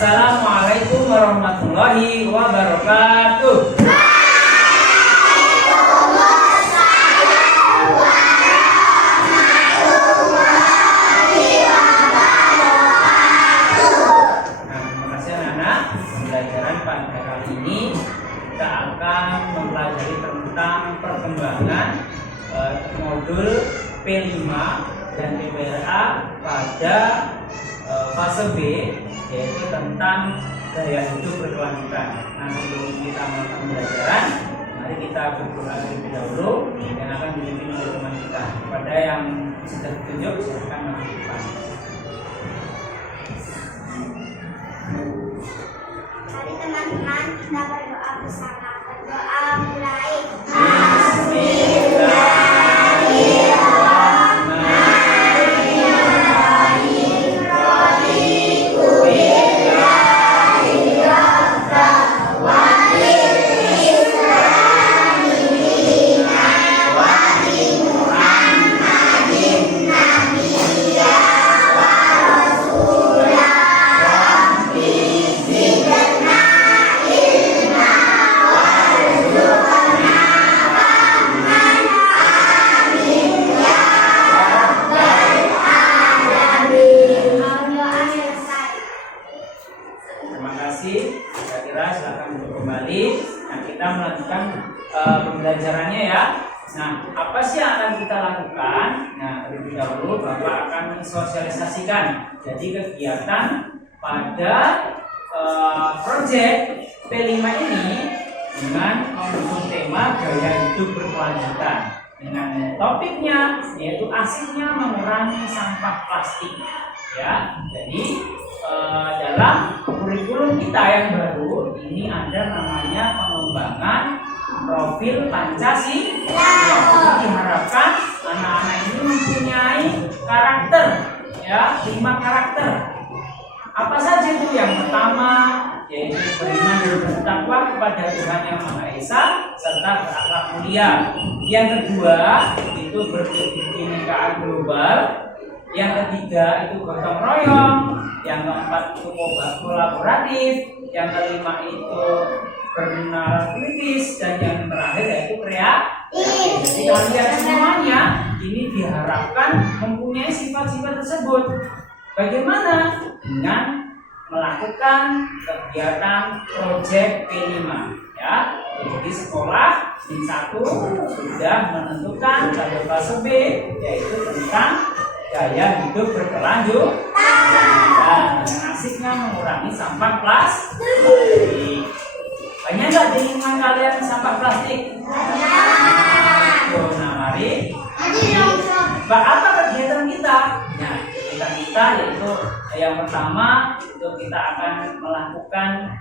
Assalamualaikum warahmatullahi wabarakatuh. Pembelajaran pada kali ini kita akan mempelajari tentang perkembangan modul P5 dan PPLA pada fase B, yaitu tentang gaya hidup berkelanjutan. Nah, sebelum kita melakukan pembelajaran, mari kita berdoa terlebih dahulu dan akan dipimpin oleh teman kita. Pada yang sudah ditunjuk, silakan maju ke depan. Mari teman-teman kita berdoa bersama. Berdoa mulai. Pembelajarannya ya. Nah, apa sih yang akan kita lakukan? Nah, terlebih dahulu Bapak akan mensosialisasikan. Jadi kegiatan pada proyek P5 ini dengan mengusung tema gaya hidup berkelanjutan dengan topiknya yaitu asiknya mengurangi sampah plastik. Ya, jadi dalam kurikulum kita yang baru ini ada namanya pengembangan profil Pancasila. Diharapkan anak-anak ini mempunyai karakter, ya, 5 karakter. Apa saja itu? Yang pertama yaitu beriman dan bertakwa kepada Tuhan Yang Maha Esa serta berakhlak mulia. Yang kedua itu berkebinekaan global. Yang ketiga itu gotong royong. Yang keempat itu kolaboratif. Yang kelima itu bernalar kritis, dan yang terakhir yaitu kreatif. Jadi kalian semuanya ini diharapkan mempunyai sifat-sifat tersebut. Bagaimana? Dengan melakukan kegiatan proyek P5, ya. Jadi sekolah di 1 sudah menentukan pada fase B, yaitu tentang gaya hidup berkelanjutan dan dengan asiknya mengurangi sampah plastik. Banyak nggak di lingkungan kalian sampah plastik? Nah, mari. Apa kegiatan kita? Nah, kegiatan kita yaitu yang pertama itu kita akan melakukan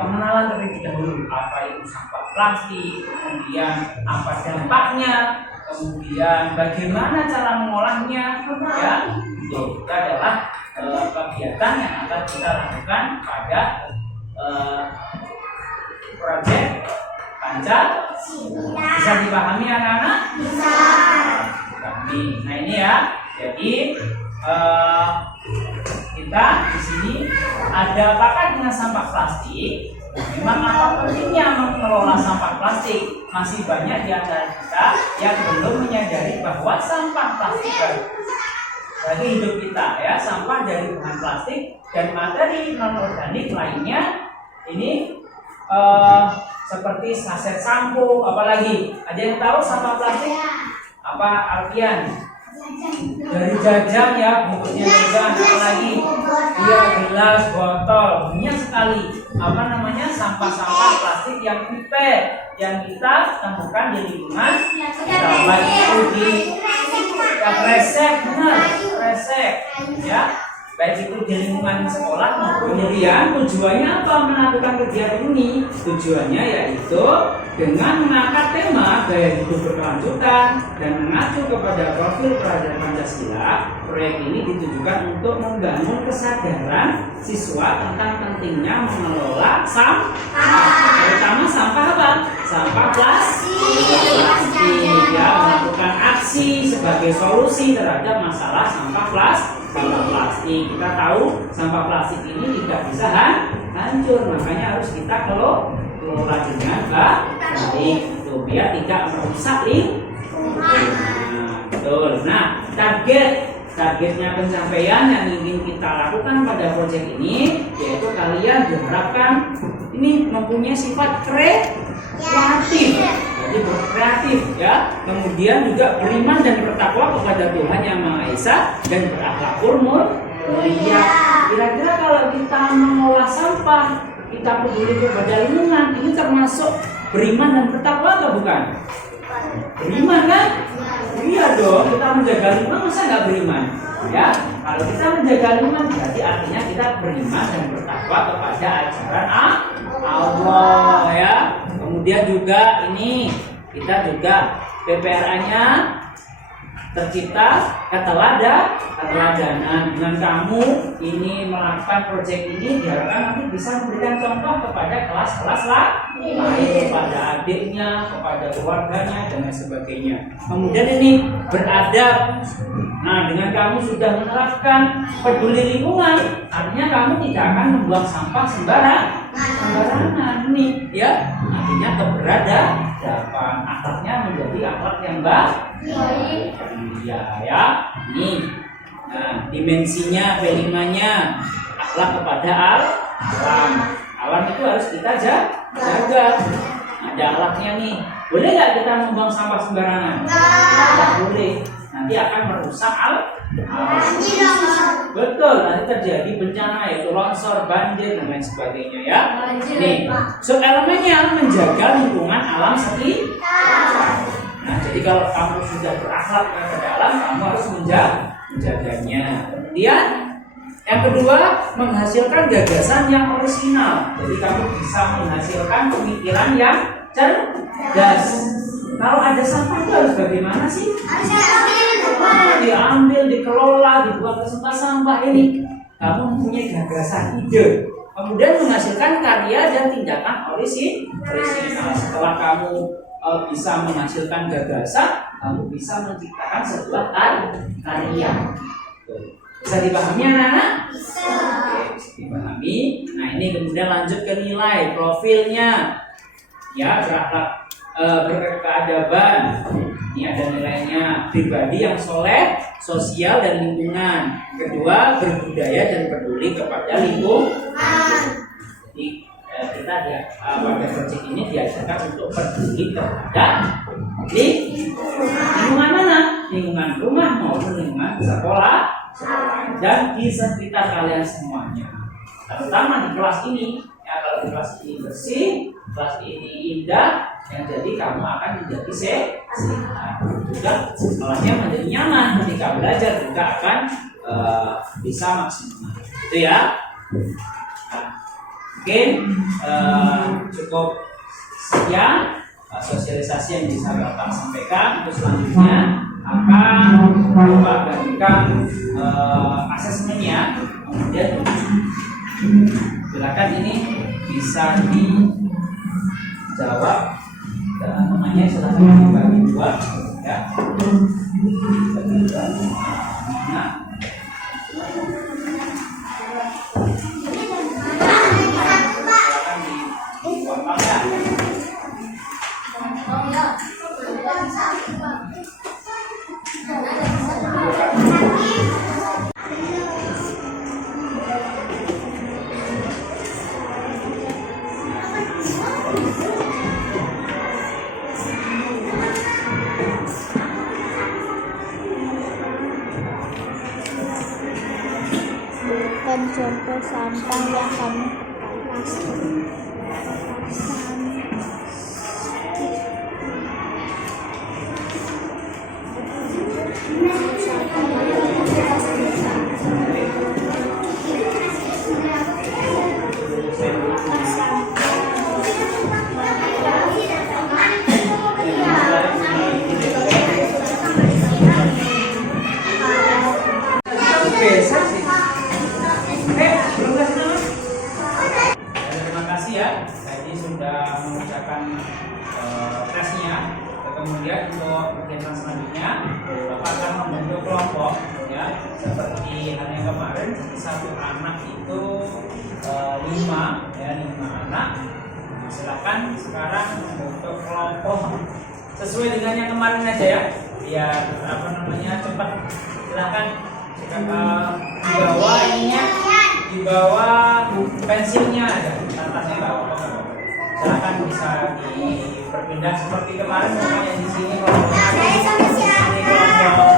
pengenalan terlebih dahulu apa itu sampah plastik, kemudian apa dampaknya, kemudian bagaimana cara mengolahnya, ya. Itu adalah kegiatan yang akan kita lakukan pada proyek Pancasila. Bisa dipahami anak-anak? Bisa. Nah, ini ya. Jadi kita di sini ada apakah dengan sampah plastik? Memang apa pentingnya mengelola sampah plastik? Masih banyak di antara kita yang belum menyadari bahwa sampah plastik bagi hidup kita, ya, sampah dari bahan plastik dan materi non organik lainnya ini seperti saset sampo, apalagi ada yang tahu sampah plastik apa Alfian? Dari jajan, ya, bungkusnya jajan, apalagi dia gelas, botol, banyak sekali apa namanya sampah-sampah plastik yang pipet yang kita temukan di lingkungan kita, baik itu di kresek, benar, kresek, ya, baik itu di lingkungan sekolah maupun harian. Tujuannya apa melakukan kegiatan ini? Tujuannya yaitu dengan mengangkat tema gaya hidup berkelanjutan dan mengacu kepada profil pelajaran Pancasila. Proyek ini ditujukan untuk membangun kesadaran siswa tentang pentingnya mengelola sampah, terutama sampah apa? Sampah plastik, ya, melakukan aksi beraksi sebagai solusi terhadap masalah sampah plastik. Kita tahu sampah plastik ini tidak bisa hancur, makanya harus kita kelola dengan baik itu biar tidak merusak lingkungan. Betul. Nah, targetnya pencapaian yang ingin kita lakukan pada proyek ini yaitu kalian diharapkan ini mempunyai sifat kreatif. Jadi berkreatif ya. Kemudian juga beriman dan bertakwa kepada Tuhan Yang Maha Esa dan berakhlak mulia. Kira-kira kalau kita mengolah sampah, kita peduli kepada lingkungan, ini termasuk beriman dan bertakwa atau bukan? Beriman kan? Iya dong, kita menjaga lingkungan masa nggak beriman? Ya, kalau kita menjaga lingkungan berarti artinya kita beriman dan bertakwa kepada ajaran Allah ya. Kemudian juga ini kita juga PPRA-nya tercipta keteladanan. Dengan kamu ini melakukan proyek ini diharapkan nanti bisa memberikan contoh kepada kelas-kelas lain, kepada adiknya, kepada keluarganya dan lain sebagainya. Kemudian ini beradab. Nah, dengan kamu sudah menerapkan peduli lingkungan, artinya kamu tidak akan membuang sampah sembarangan nih ya. Artinya keberadaban, akhlaknya menjadi akhlak yang baik. Ya. Ini. Nah, dimensinya kelima-nya akhlak kepada alam. Alam itu harus kita jaga. Ada akhlaknya nih. Boleh nggak kita membuang sampah sembarangan? Tidak boleh. Nanti akan merusak alam. Betul, nanti terjadi bencana yaitu longsor, banjir dan lain sebagainya ya. Nih, so elemennya menjaga lingkungan alam sekitar. Nah, jadi kalau kamu sudah berakhlak kepada alam, kamu harus menjaganya. Kemudian yang kedua, menghasilkan gagasan yang orisinal. Jadi kamu bisa menghasilkan pemikiran yang cerdas. Kalau ada sampah itu harus bagaimana sih? Diambil, dikelola, dibuang ke tempat sampah ini. Kamu mempunyai gagasan ide. Kemudian menghasilkan karya dan tindakan orisinal. Setelah kamu bisa menghasilkan gagasan, kamu bisa menciptakan sebuah karya. Bisa dipahami anak-anak? Bisa. Oke, bisa dipahami. Nah, ini kemudian lanjut ke nilai profilnya. Ya, berakhlak, berkeadaban. Ini ada nilainya. Pribadi yang soleh, sosial dan lingkungan. Kedua, berbudaya dan peduli kepada lingkungan. Jadi kita pada proyek ini diajarkan untuk peduli kepada lingkungan mana? Lingkungan rumah maupun lingkungan sekolah dan di sekitar kalian semuanya. Terutama di kelas ini, ya, kalau di kelas ini bersih, kelas ini indah, yang jadi kamu akan menjadi sehat. Juga sekolahnya menjadi nyaman ketika belajar juga akan bisa maksimal. Itu ya. Nah, mungkin cukup sekian sosialisasi yang bisa Bapak sampaikan. Untuk selanjutnya akan Bapak bagikan asesmennya. Kemudian silakan ini bisa dijawab dan namanya silakan dibagi dua ya. Nah, berikan contoh sampah yang kamu terima kasih ya. Jadi sudah mengucapkan seperti hal yang kemarin, jadi satu anak itu 5 ya, 5 anak. Silakan sekarang untuk kelompok sesuai dengan yang kemarin aja ya, biar cepat. Silakan dibawa ininya, dibawa pensilnya aja, kertasnya nggak apa-apa. Silakan bisa diperpindah seperti kemarin, yang di sini kelompoknya ini kelompok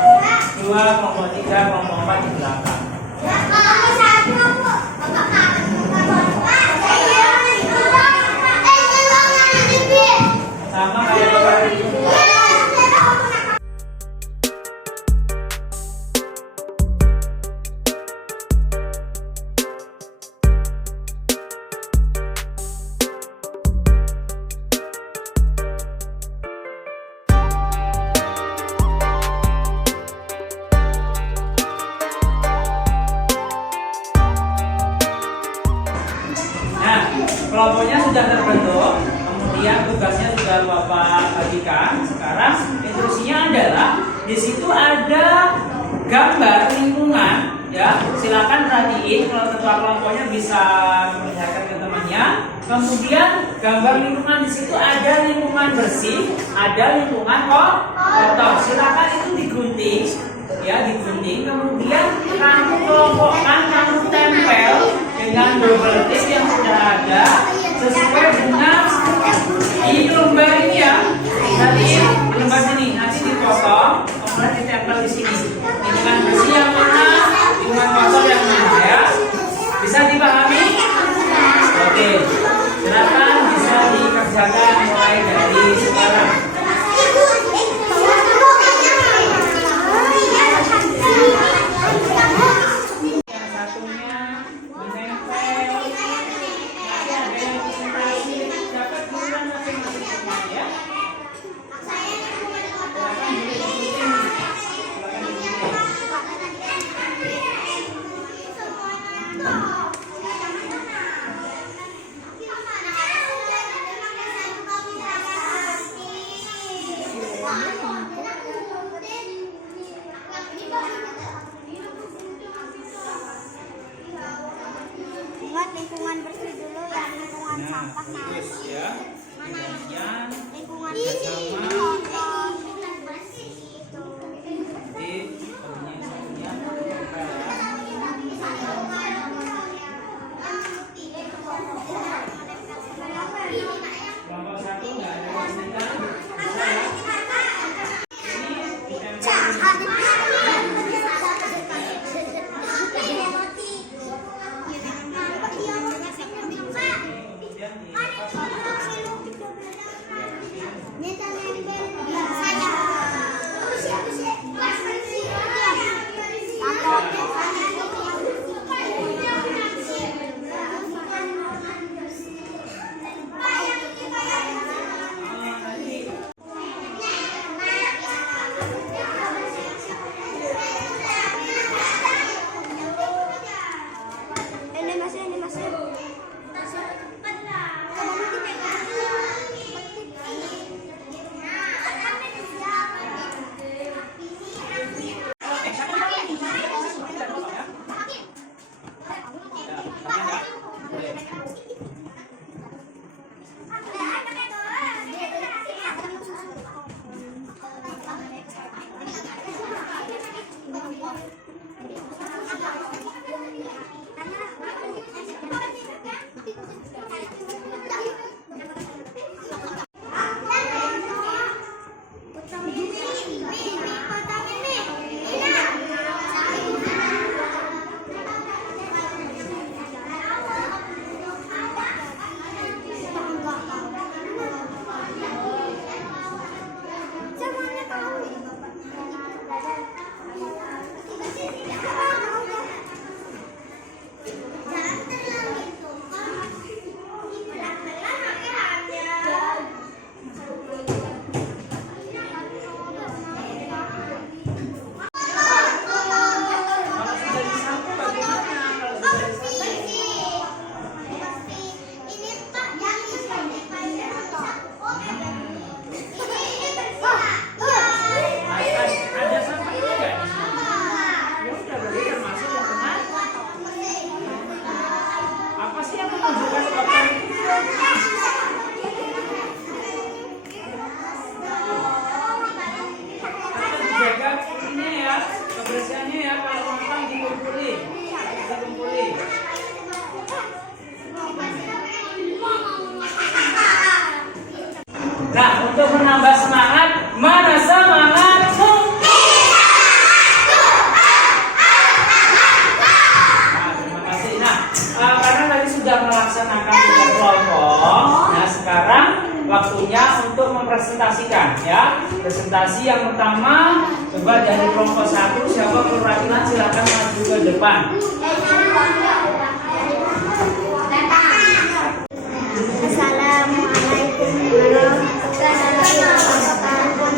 2, kelompok 3, kelompok 4 di belakang. Sama kayak kemarin. Kelompoknya sudah terbentuk, kemudian tugasnya sudah Bapak bagikan. Sekarang instruksinya adalah di situ ada gambar lingkungan, ya. Silakan perhatiin, kalau ketua kelompoknya bisa memperlihatkan ke temannya. Kemudian gambar lingkungan di situ ada lingkungan bersih, ada lingkungan kotor. Silakan itu digunting, ya, digunting. Kemudian kamu kelompokkan, kamu tempel dengan double tip yang sudah ada sesuai dengan di lembar ini ya. Nanti lembar sini nanti dipotong, kemudian ditempel di sini. Lingkungan bersih yang mana, lingkungan kotor yang mana ya. Bisa dipahami? Oke. Silakan bisa dikerjakan mulai dari sekarang. Lingkungan bersih dulu ya, lingkungan sampah Terus ya, kemudian lingkungan sama kotor. di satunya kelompok 1 nggak ada kesulitan. Ini menambah semangat. Mana semangatmu? Nah, terima kasih. Nah, karena tadi sudah melaksanakan tiga kelompok, nah sekarang waktunya untuk mempresentasikan ya. Presentasi yang pertama, coba dari kelompok 1, siapa perwakilan silakan maju ke depan. Assalamualaikum warahmatullahi wabarakatuh.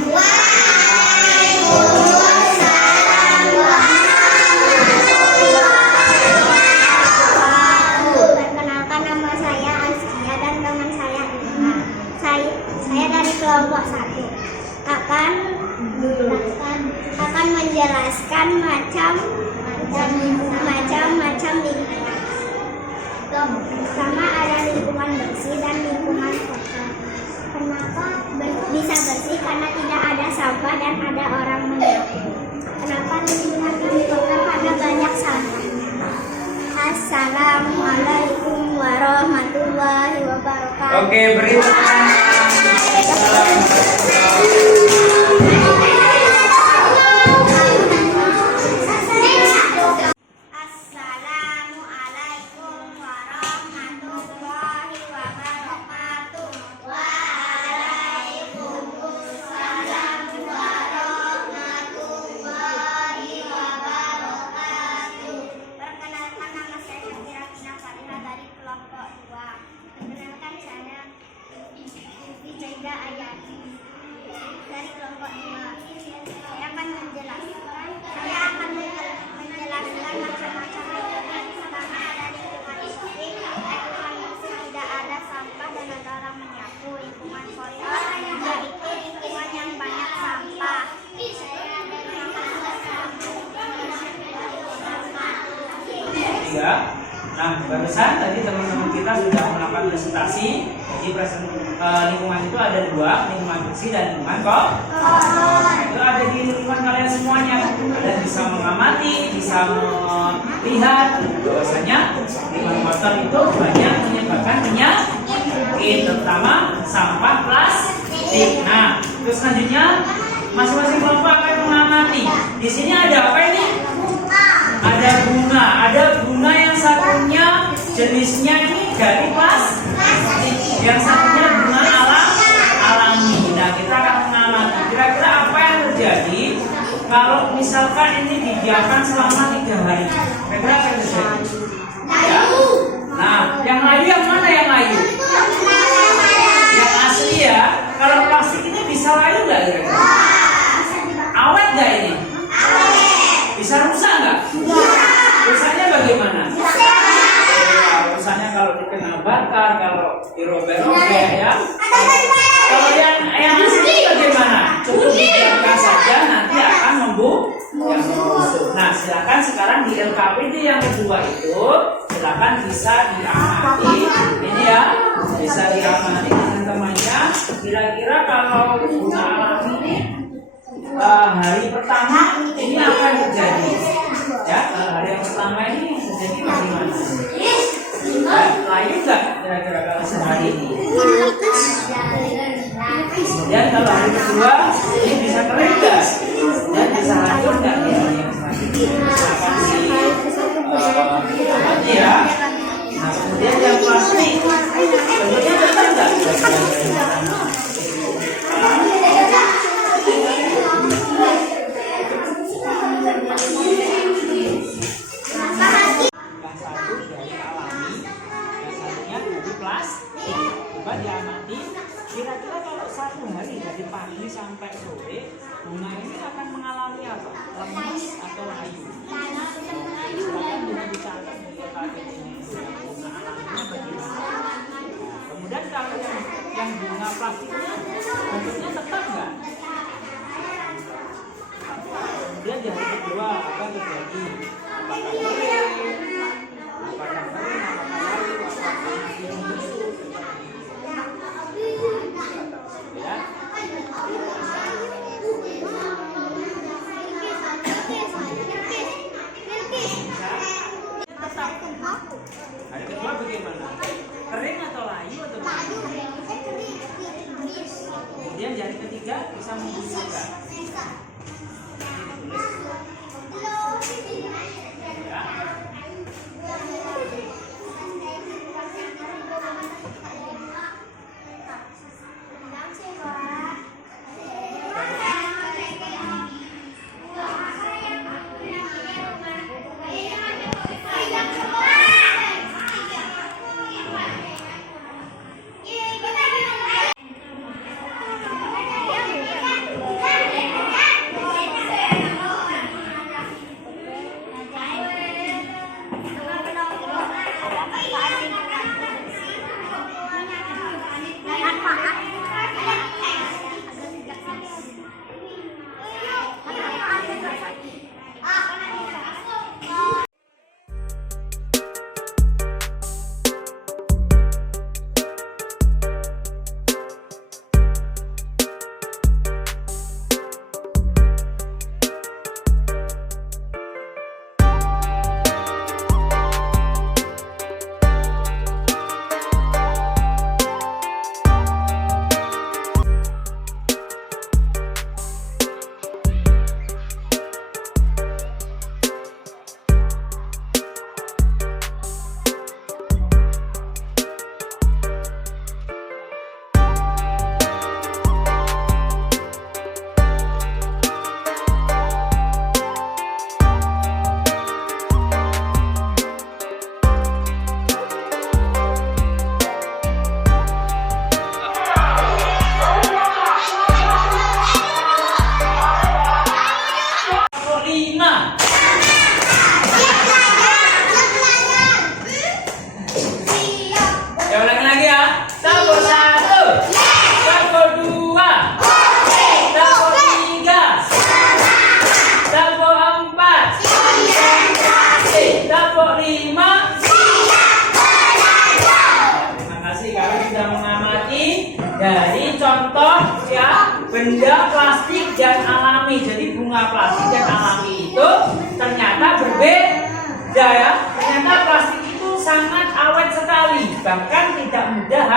Perkenalkan, nama saya Azkia dan teman saya Ina. Saya dari kelompok 1 akan menjelaskan macam-macam lingkungan. Pertama ada lingkungan bersih dan lingkungan kotor. Kenapa bisa bersih? Karena tidak ada sampah dan ada orang menyapu. Kenapa lingkungan ini kotor? Karena banyak sampahnya. Assalamualaikum warahmatullahi wabarakatuh. Oke, beri tepuk tangan. Assalamualaikum warahmatullahi wabarakatuh. Waalaikumsalam warahmatullahi wabarakatuh. Perkenalkan, nama saya Syafira Tina Fariha dari kelompok 2. Perkenalkan, saya Vivi Jaida Ayati dari kelompok 2. Saya akan menjelaskan macam-macam lingkungan. Pertama ada lingkungan bersih, tidak ada sampah dan ada orang menyapu. Lingkungan kotor yaitu lingkungan yang banyak sampah. Tiga. Nah, barusan tadi teman-teman kita sudah melakukan presentasi. Jadi lingkungan itu ada 2, lingkungan bersih dan lingkungan kotor. Itu ada di lingkungan kalian semuanya. Kalian bisa mengamati, bisa melihat bahwasanya lingkungan kotor itu banyak menyebabkan penyakit, terutama sampah plastik. Nah, terus selanjutnya masing-masing kelompok akan mengamati. Di sini ada apa ini? Ada bunga yang satunya jenisnya ini dari plastik, yang satunya bunga alami. Nah, kita akan mengamati kira-kira apa yang terjadi kalau misalkan ini dibiarkan selama 3 hari. Kira-kira apa yang terjadi? Ya. Nah, yang layu yang mana yang layu? Yang asli ya. Kalau plastik ini bisa layu nggak kira-kira? Awet nggak ini? Bisa rusak nggak? Rusaknya bagaimana? Rusaknya kalau dikena bakar, kalau dirobek-robek ya. Kalau yang asli bagaimana? Cukup dibiarkan saja, nanti akan membusuk. Nah, silakan sekarang di LKPD yang kedua itu, silakan bisa diamati. Ini ya, bisa diamati teman-temannya. Kira-kira kalau bunga alami ini hari pertama ini apa yang terjadi? Ya, hari yang pertama ini terjadi bagaimana? Layu nggak kira-kira kalau sehari ini? Kemudian kalau hari kedua ini bisa kering nggak? Dan bisa hancur nggak? Ya. Nah, kemudian yang plastik, bentuknya tetap nggak? Diamati, kira-kira kalau 1 hari dari pagi sampai sore bunga ini akan mengalami apa? Lemas atau layu? Silakan dengan dicatat di KTP ini bunga alaminya bagaimana? Kemudian kalau yang bunga plastiknya bentuknya tetap nggak? Kemudian di hari kedua apa terjadi? Apakah kering? Apakah layu? Apakah membusuk? Ya. Hari kedua bagaimana? Kering atau layu atau bagaimana? benda plastik dan alami. Jadi bunga plastik dan alami itu ternyata berbeda ya. Ternyata plastik itu sangat awet sekali, bahkan tidak mudah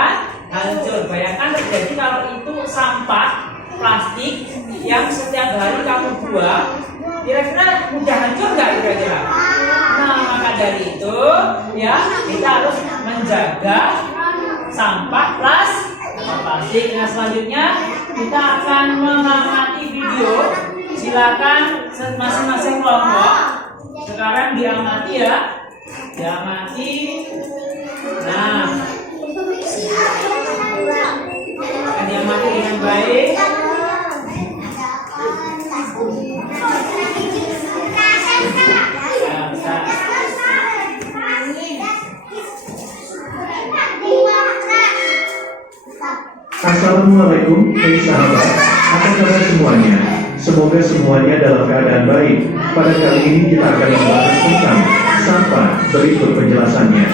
hancur. Bayangkan terjadi kalau itu sampah plastik yang setiap hari kamu buang, kira-kira mudah hancur nggak kira-kira? Nah, maka dari itu ya kita harus menjaga sampah plastik. Nah, selanjutnya kita akan mengamati video. Silakan masing-masing kelompok sekarang diamati ya, diamati. Nah, akan diamati dengan baik. Assalamualaikum, hai sahabat. Apa kabar semuanya? Semoga semuanya dalam keadaan baik. Pada kali ini kita akan membahas tentang sampah. Berikut penjelasannya.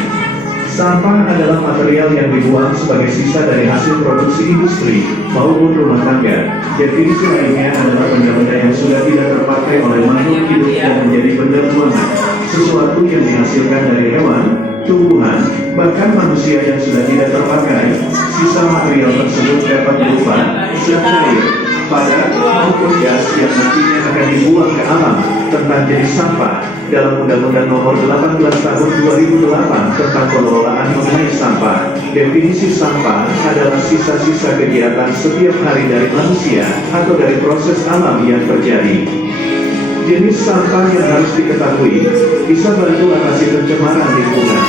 Sampah adalah material yang dibuang sebagai sisa dari hasil produksi industri maupun rumah tangga. Definisi lainnya adalah benda-benda yang sudah tidak terpakai oleh makhluk hidup yang menjadi benda buangan. Sesuatu yang dihasilkan dari hewan, tumbuhan, bahkan manusia yang sudah tidak terpakai. Sisa material tersebut dapat berupa zat cair, padat, maupun gas yang nantinya akan dibuang ke alam. Tentang jenis sampah, dalam Undang-Undang Nomor 18 Tahun 2008 tentang pengelolaan mengenai sampah, definisi sampah adalah sisa-sisa kegiatan setiap hari dari manusia atau dari proses alam yang terjadi. Jenis sampah yang harus diketahui bisa bantu atasi pencemaran lingkungan.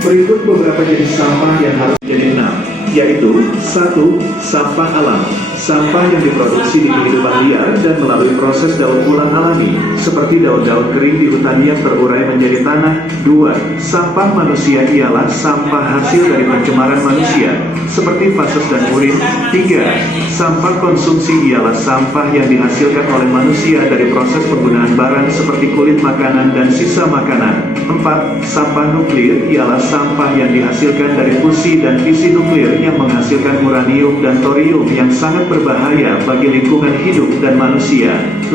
Berikut beberapa jenis sampah yang harus jadi 6, yaitu 1. Sampah alam. Sampah yang diproduksi di kehidupan liar dan melalui proses daur ulang alami, seperti daun-daun kering di hutan yang terurai menjadi tanah. 2. Sampah manusia ialah sampah hasil dari pencemaran manusia, seperti fases dan urin. 3. Sampah konsumsi ialah sampah yang dihasilkan oleh manusia dari proses penggunaan barang seperti kulit makanan dan sisa makanan. 4. Sampah nuklir ialah sampah yang dihasilkan dari fusi dan fisi nuklir yang menghasilkan uranium dan thorium yang sangat berbahaya bagi lingkungan hidup dan manusia. 5.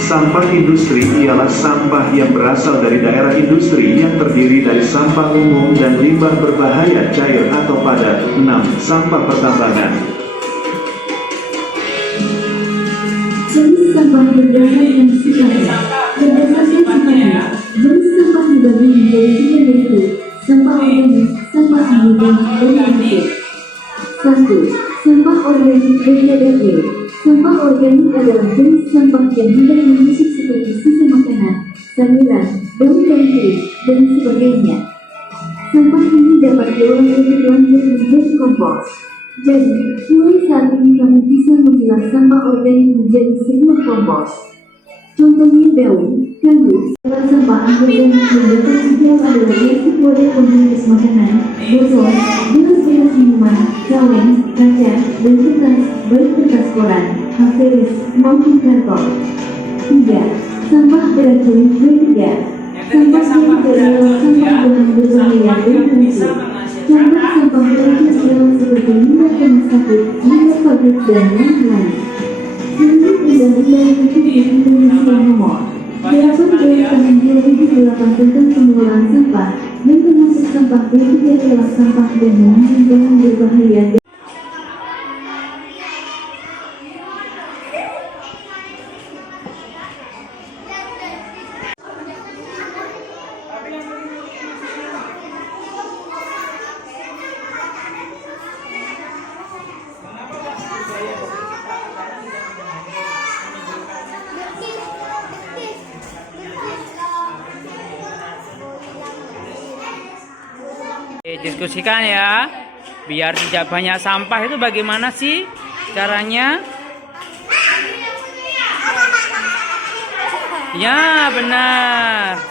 Sampah industri ialah sampah yang berasal dari daerah industri yang terdiri dari sampah umum dan limbah berbahaya cair atau padat. 6. Sampah pertambangan. Jenis sampah berdasarkan sifatnya. Berdasarkan sifatnya, jenis sampah dibagi menjadi 3, yaitu sampah organik, sampah anorganik, dan organik. 1. Sampah organik BPDB. Sampah organik adalah jenis sampah yang mudah membusuk seperti sisa makanan, sayuran, daun-daun kering, dan sebagainya. Sampah ini dapat diolah untuk lanjut menjadi kompos. Jadi, mulai saat ini kamu bisa memilah sampah organik menjadi sebuah kompos. Contohnya daun, kayu, sampah anorganik yang dapat dijual adalah plastik wadah pembungkus makanan, botol, gelas-gelas minuman, kaleng, kaca, dan kertas, baik kertas koran, HVS, maupun karton. 3. Sampah beracun B3. Sampah B3 adalah sampah dengan berbahaya dan beracun. Contoh sampah beracun adalah seperti limbah rumah sakit, limbah pabrik, dan lain-lain. Menurut Undang-Undang Republik Indonesia Nomor 8 Tahun 2008 tentang pengelolaan sampah, yang termasuk sampah B3 adalah sampah dan mengandung bahan berbahaya. Diskusikan ya, biar tidak banyak sampah itu bagaimana sih caranya? Ya benar.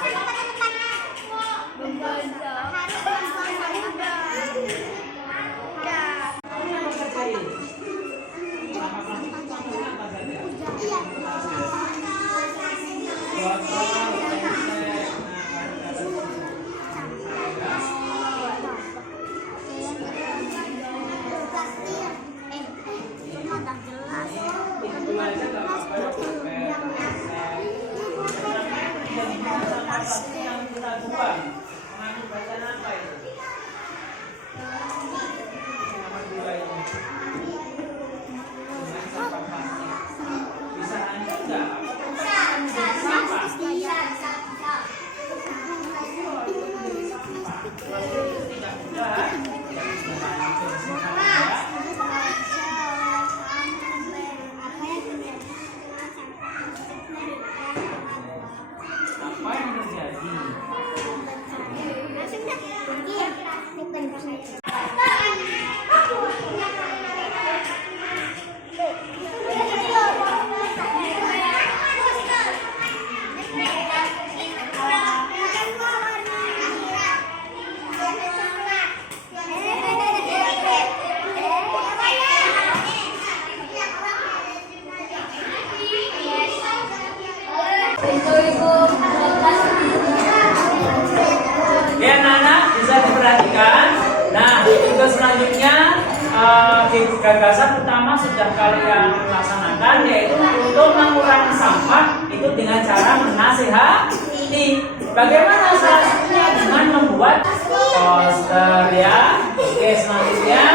gagasan utama sudah kalian laksanakan, yaitu untuk mengurangi sampah itu dengan cara menasihati. Bagaimana salah satunya? Dengan membuat poster ya. Oke, selanjutnya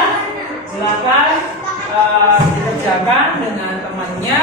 silakan dikerjakan dengan temannya.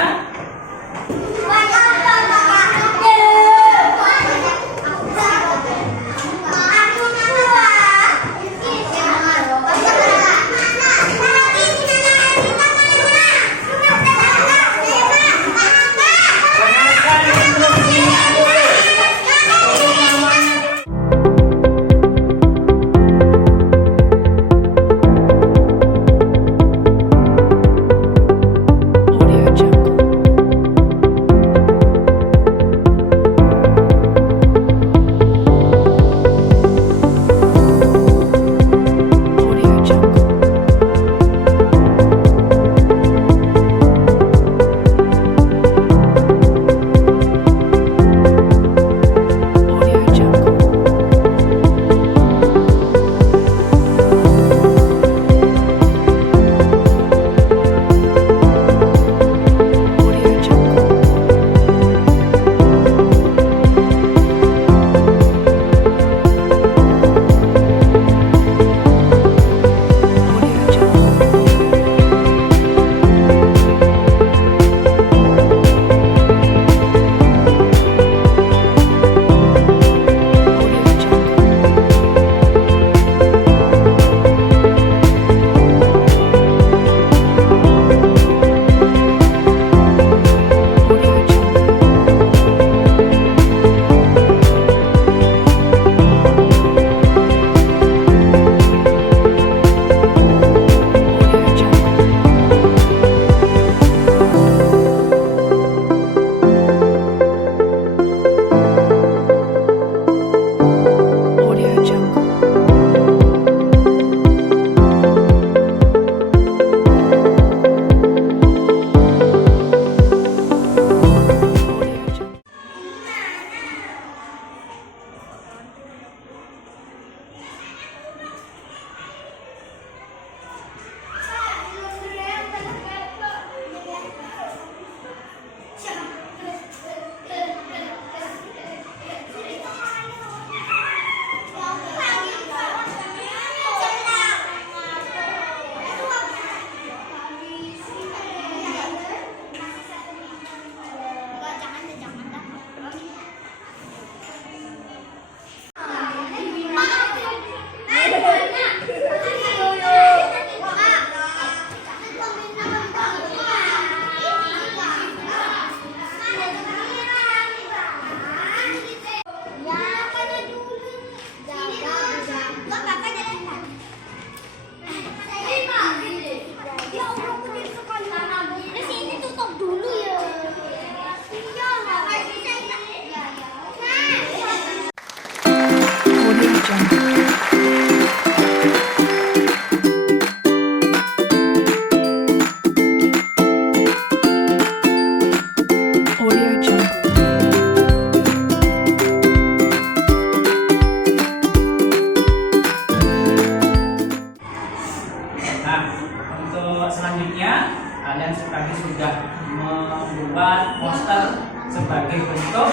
membuat poster sebagai bentuk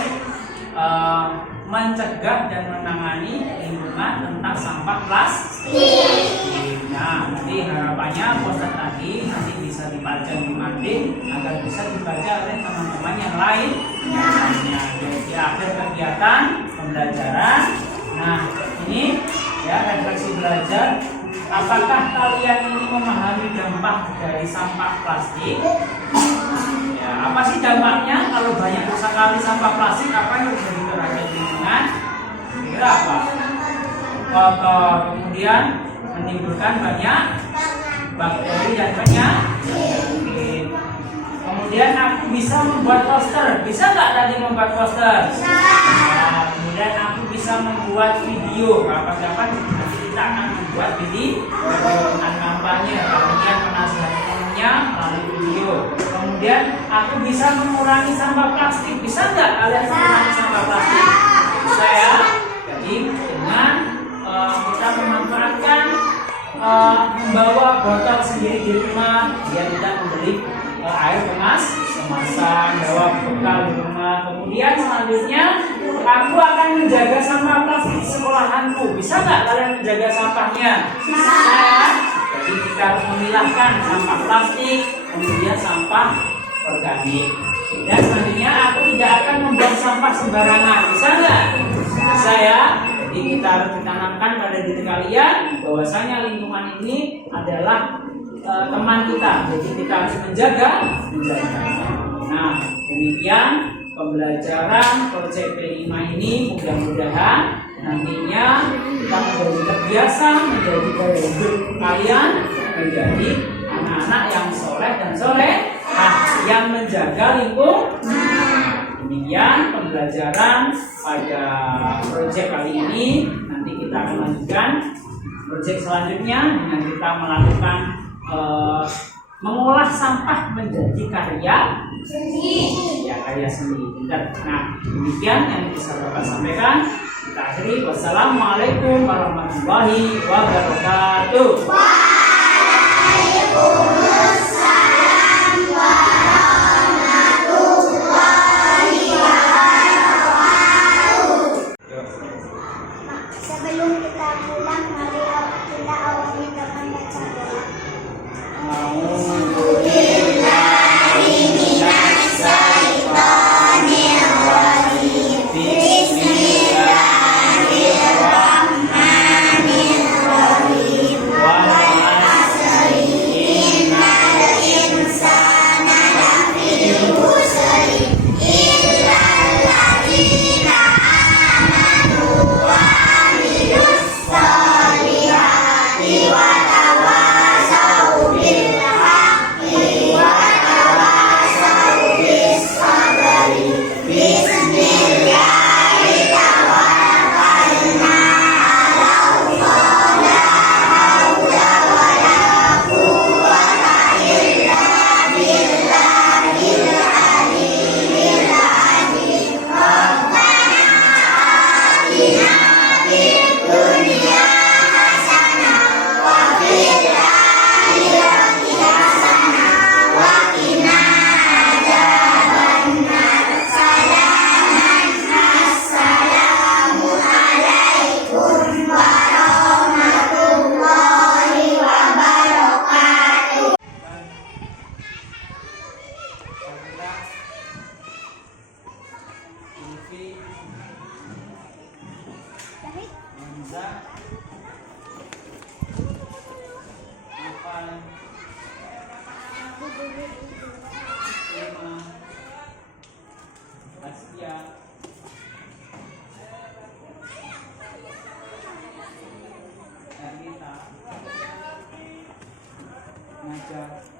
mencegah dan menangani lingkungan tentang sampah plastik. Nah, nanti harapannya poster tadi nanti bisa dipajang di mading agar bisa dibaca oleh teman-teman yang lain. Misalnya di akhir kegiatan pembelajaran. Nah, ini ya refleksi belajar. Apakah kalian ini memahami dampak dari sampah plastik? Ya, apa sih dampaknya kalau banyak sekali sampah plastik? Apa yang terjadi terhadap lingkungan? Kira apa? Kotor, kemudian menimbulkan banyak bakteri dan banyak penyakit. Kemudian aku bisa membuat poster. Bisa nggak tadi membuat poster? Nah, kemudian aku bisa membuat video. Kapan-kapan nanti kita akan membuat video tentang kampanye, kemudian penasihatannya melalui video. Kemudian aku bisa mengurangi sampah plastik. Bisa nggak kalian mengurangi sampah plastik? Bisa ya. Jadi dengan kita memanfaatkan membawa botol sendiri di rumah, dia tidak membeli air kemasan, bawa bekal di rumah. Kemudian selanjutnya, aku akan menjaga sampah plastik di sekolahanku. Bisa nggak kalian menjaga sampahnya? Bisa. Jadi kita harus memilahkan sampah plastik, kemudian sampah organik. Dan selanjutnya aku tidak akan membuang sampah sembarangan. Bisa nggak? Bisa ya. Jadi kita harus ditanamkan pada diri kalian bahwasanya lingkungan ini adalah teman kita. Jadi kita harus menjaga. Nah, demikian pembelajaran proyek P5 ini, mudah-mudahan nantinya kita menjadi terbiasa, menjadi gaya hidup kalian menjadi anak-anak yang soleh dan solehah yang menjaga lingkungan. Demikian pembelajaran pada proyek kali ini. Nanti kita akan lanjutkan proyek selanjutnya dengan kita melakukan mengolah sampah menjadi karya seni. Nah, demikian yang bisa Bapak sampaikan. Kita akhiri. Wassalamualaikum warahmatullahi wabarakatuh. Waalaikumsalam warahmatullahi wabarakatuh. Sebelum kita pulang, mari kita awali dengan baca doa. Ngajar